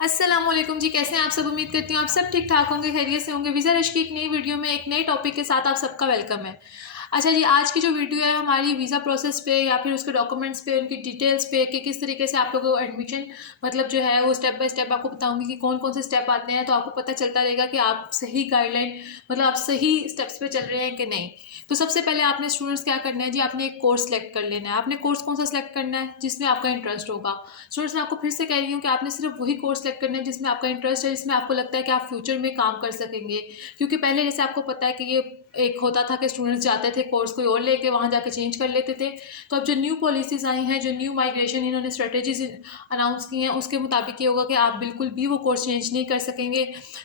अस्सलामुअलैकुम जी, कैसे हैं आप सब। उम्मीद करती हूँ आप सब ठीक ठाक होंगे, खैरियत से होंगे। वीज़ा रश की एक नई वीडियो में एक नए टॉपिक के साथ आप सबका वेलकम है। अच्छा जी, आज की जो वीडियो है हमारी वीज़ा प्रोसेस पे या फिर उसके डॉक्यूमेंट्स पे, उनकी डिटेल्स पे कि किस तरीके से आप लोगों को एडमिशन मतलब जो है वो स्टेप बाय स्टेप आपको बताऊंगी कि कौन कौन से स्टेप आते हैं, तो आपको पता चलता रहेगा कि आप सही गाइडलाइन मतलब आप सही स्टेप्स पे चल रहे हैं कि नहीं। तो सबसे पहले आपने स्टूडेंट्स क्या करना है जी, आपने एक कोर्स सेलेक्ट कर लेना है। आपने कोर्स कौन सा सेलेक्ट करना है जिसमें आपका इंटरेस्ट होगा। स्टूडेंट्स, मैं आपको फिर से कह रही हूँ कि आपने सिर्फ वही कोर्स सेलेक्ट करना है जिसमें आपका इंटरेस्ट है, जिसमें आपको लगता है कि आप फ्यूचर में काम कर सकेंगे। क्योंकि पहले जैसे आपको पता है कि ये एक होता था कि स्टूडेंट्स जाते थे कोर्स कोई और लेके वहाँ जाके चेंज कर लेते थे। तो अब जो न्यू पॉलिसीज आई हैं, जो न्यू माइग्रेशन इन्होंने स्ट्रेटेजीज अनाउंस की हैं, उसके मुताबिक ये होगा कि आप बिल्कुल भी वो कोर्स चेंज नहीं कर सकेंगे।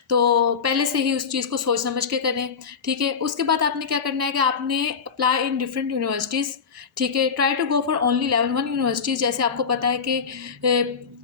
तो पहले से ही उस चीज़ को सोच समझ के करें। ठीक है, उसके बाद आपने क्या करना है कि आपने अप्लाई इन डिफरेंट यूनिवर्सिटीज़। ठीक है, try to go for only level 1 universities. जैसे आपको पता है कि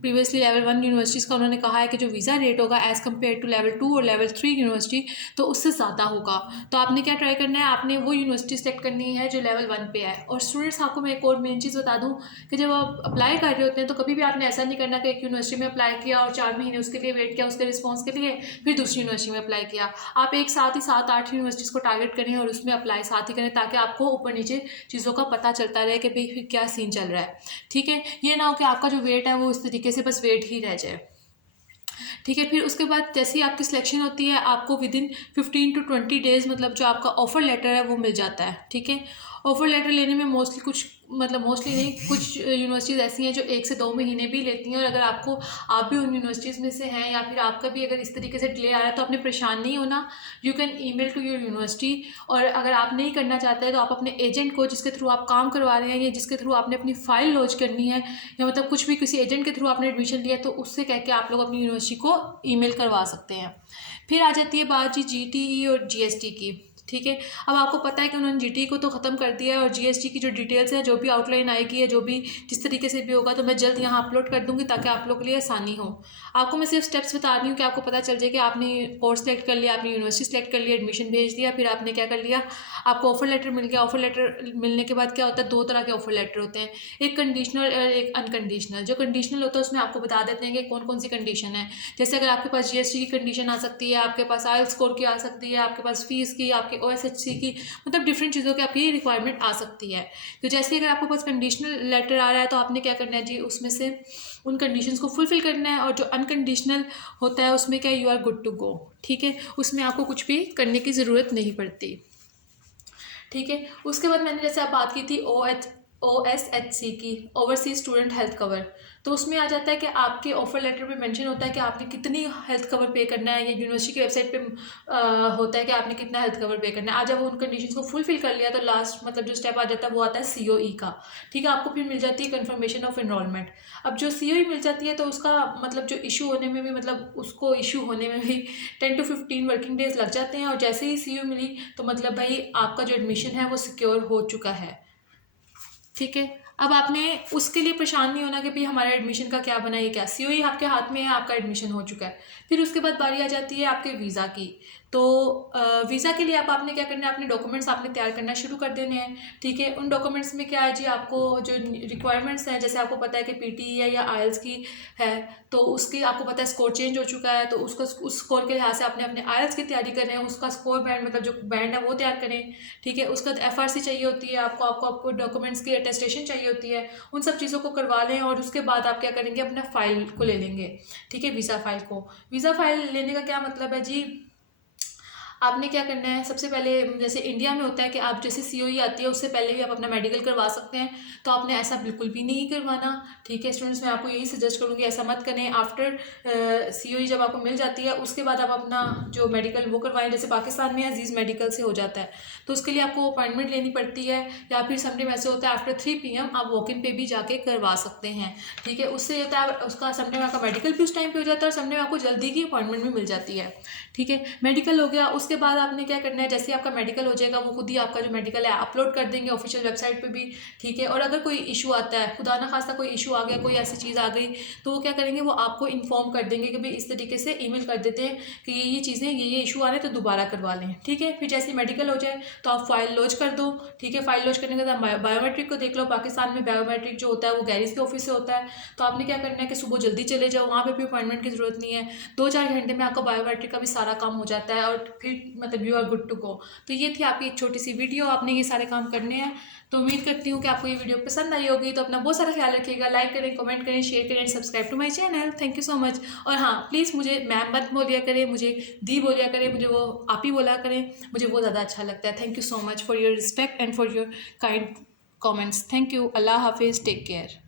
प्रीवियसली लेवल 1 यूनिवर्सिटीज़ का उन्होंने कहा है कि जो वीज़ा रेट होगा एज़ कम्पेयर टू लेवल 2 और लेवल 3 यूनिवर्सिटी, तो उससे ज़्यादा होगा। तो आपने क्या ट्राई करना है, आपने वो यूनिवर्सिटी सेलेक्ट करनी है जो लेवल 1 पे है। और स्टूडेंट्स, आपको मैं एक और मेन चीज़ बता दूँ कि जब आप अप्लाई कर रहे होते हैं तो कभी भी आपने ऐसा नहीं करना कि एक यूनिवर्सिटी में अप्लाई किया और 4 महीने उसके लिए वेट किया, उसके रिस्पॉन्स के लिए, फिर दूसरी यूनिवर्सिटी में अप्लाई किया। आप एक साथ ही 7-8 यूनिवर्सिटीज़ को टारगेट करें और उसमें अप्लाई साथ ही करें, ताकि आपको ऊपर नीचे चीज़ों का पता चलता रहे कि भाई फिर क्या सीन चल रहा है। ठीक है, ये ना हो कि आपका जो वेट है वो इस तरीके से बस वेट ही रह जाए। ठीक है, फिर उसके बाद जैसे ही आपकी सिलेक्शन होती है, आपको विद इन 15 to 20 डेज़ मतलब जो आपका ऑफर लेटर है वो मिल जाता है। ठीक है, ऑफर लेटर लेने में मोस्टली कुछ मतलब मोस्टली नहीं, कुछ यूनिवर्सिटीज़ ऐसी हैं जो 1 से 2 महीने भी लेती हैं। और अगर आपको आप भी उन यूनिवर्सिटीज़ में से हैं या फिर आपका भी अगर इस तरीके से डिले आ रहा है, तो आपने परेशान नहीं होना। You can email to your university. और अगर आप नहीं करना चाहते हैं तो आप अपने एजेंट को, जिसके थ्रू आप काम करवा रहे हैं या जिसके थ्रू आपने अपनी फ़ाइल लॉन्च करनी है, या मतलब कुछ भी किसी एजेंट के थ्रू आपने एडमिशन लिया, तो उससे कह के आप लोग अपनी यूनिवर्सिटी को ईमेल करवा सकते हैं। फिर आ जाती है बात जी जीटीई और जीएसटी की। ठीक है, अब आपको पता है कि उन्होंने जीटीई को तो ख़त्म कर दिया है, और जीएसटी की जो डिटेल्स है, जो भी आउटलाइन आएगी या जो भी जिस तरीके से भी होगा, तो मैं जल्द यहाँ अपलोड कर दूँगी ताकि आप लोग के लिए आसानी हो। आपको मैं सिर्फ स्टेप्स बता रही हूँ कि आपको पता चल जाए कि आपने कोर्स सेलेक्ट कर लिया, आपने यूनिवर्सिटी सेलेक्ट कर लिया, एडमिशन भेज दिया, फिर आपने क्या कर लिया, आपको ऑफर लेटर मिल गया। ऑफर लेटर मिलने के बाद क्या होता है, 2 तरह के ऑफर लेटर होते हैं, एक कंडीशनल और एक अनकंडीशनल। जो कंडीशनल होता है उसमें आपको बता देते हैं कि कौन कौन सी कंडीशन है। जैसे अगर आपके पास जीएसटी की कंडीशन आ सकती है, आपके पास आइल्स स्कोर की आ सकती है, आपके पास फीस की, आपके ओएसएचसी की, मतलब डिफरेंट चीज़ों की आपकी रिक्वायरमेंट आ सकती है। तो जैसे अगर आपके पास कंडीशनल लेटर आ रहा है, तो आपने क्या करना है जी, उसमें से उन कंडीशंस को फुलफिल करना है। और जो अनकंडीशनल होता है उसमें क्या, you are good to go. ठीक है, उसमें आपको कुछ भी करने की ज़रूरत नहीं पड़ती। ठीक है, उसके बाद मैंने जैसे आप बात की थी OSHC की, ओवरसीज स्टूडेंट हेल्थ कवर। तो उसमें आ जाता है कि आपके ऑफर लेटर पे मेंशन होता है कि आपने कितनी हेल्थ कवर पे करना है, या यूनिवर्सिटी की वेबसाइट पे होता है कि आपने कितना हेल्थ कवर पे करना है। आज जब उन कंडीशंस को फुलफिल कर लिया, तो लास्ट मतलब जो स्टेप आ जाता है वो आता है COE का। ठीक है, आपको फिर मिल जाती है कन्फर्मेशन ऑफ एनरोलमेंट। अब जो COE मिल जाती है, तो उसका मतलब जो इशू होने में भी मतलब उसको इशू होने में भी 10 to 15 वर्किंग डेज लग जाते हैं। और जैसे ही COE मिली, तो मतलब भाई आपका जो एडमिशन है वो सिक्योर हो चुका है। ठीक है, अब आपने उसके लिए परेशान नहीं होना कि भाई हमारा एडमिशन का क्या बना, ये क्या, COE आपके हाथ में है, आपका एडमिशन हो चुका है। फिर उसके बाद बारी आ जाती है आपके वीज़ा की। तो वीज़ा के लिए आपने क्या करना है, अपने डॉक्यूमेंट्स आपने तैयार करना शुरू कर देने हैं। ठीक है, उन डॉक्यूमेंट्स में क्या है जी, आपको जो रिक्वायरमेंट्स हैं, जैसे आपको पता है कि PTE है या IELTS की है, तो उसकी आपको पता है स्कोर चेंज हो चुका है, तो उसको उस स्कोर के लिहाज से आपने अपने IELTS की तैयारी कर रहे हैं, उसका स्कोर बैंड मतलब जो बैंड है वो तैयार करें। ठीक है, उसका FRC चाहिए होती है आपको, आपको डॉक्यूमेंट्स की अटेस्टेशन चाहिए होती है। उन सब चीज़ों को करवा लें, और उसके बाद आप क्या करेंगे, अपना फ़ाइल को ले लेंगे। ठीक है, वीज़ा फ़ाइल को, वीज़ा फ़ाइल लेने का क्या मतलब है जी, आपने क्या करना है, सबसे पहले जैसे इंडिया में होता है कि आप जैसे COE आती है उससे पहले भी आप अपना मेडिकल करवा सकते हैं, तो आपने ऐसा बिल्कुल भी नहीं करवाना। ठीक है स्टूडेंट्स, मैं आपको यही सजेस्ट करूँगी, ऐसा मत करें। आफ्टर COE जब आपको मिल जाती है, उसके बाद आप अपना जो मेडिकल वो करवाएं। जैसे पाकिस्तान में अजीज़ मेडिकल से हो जाता है, तो उसके लिए आपको अपॉइंटमेंट लेनी पड़ती है, या फिर समटाइम ऐसे होता है आफ्टर 3 PM आप वॉक इन पे भी जाके करवा सकते हैं। ठीक है, उससे होता है उसका समटाइम आपका मेडिकल भी उस टाइम पे हो जाता है, और समटाइम आपको जल्दी की अपॉइंटमेंट भी मिल जाती है। ठीक है, मेडिकल हो गया, उसके बाद आपने क्या करना है, जैसे आपका मेडिकल हो जाएगा वो खुद ही आपका जो मेडिकल है अपलोड कर देंगे ऑफिशियल वेबसाइट पे भी, ठीक है। और अगर कोई इशू आता है, खुदा ना खास्ता कोई इशू आ गया, कोई ऐसी चीज़ आ गई, तो वो क्या करेंगे, वो आपको इन्फॉर्म कर देंगे कि भाई इस तरीके से ईमेल कर देते हैं कि ये चीज़ें, ये इशू आ रहे हैं तो दोबारा करवा लें, ठीक है। फिर जैसे मेडिकल हो जाए तो आप फाइल लॉन्च कर दो, ठीक है। फाइल लॉन्च करने के बाद बायोमेट्रिक को देख लो। पाकिस्तान में बायोमेट्रिक जो होता है वो गैरिज के ऑफिस से होता है, तो आपने क्या करना है कि सुबह जल्दी चले जाओ, वहाँ पे भी अपॉइंटमेंट की ज़रूरत नहीं है, 2-4 घंटे में आपका बायोमेट्रिक का भी सारा काम हो जाता है और फिर मतलब you are good to go. तो ये थी आपकी एक छोटी सी वीडियो, आपने ये सारे काम करने हैं। तो उम्मीद करती हूँ कि आपको ये वीडियो पसंद आई होगी। तो अपना बहुत सारा ख्याल रखिएगा, लाइक करें, कमेंट करें, शेयर करें, subscribe to my channel. Thank you so much. और हाँ, प्लीज़ मुझे मैम मत बोलिया करें, मुझे दी बोलिया करें, मुझे वो आप ही बोला करें, मुझे वो ज़्यादा अच्छा लगता है। Thank you so much for your respect and for your kind comments. Thank you. अल्लाह हाफिज़, टेक केयर।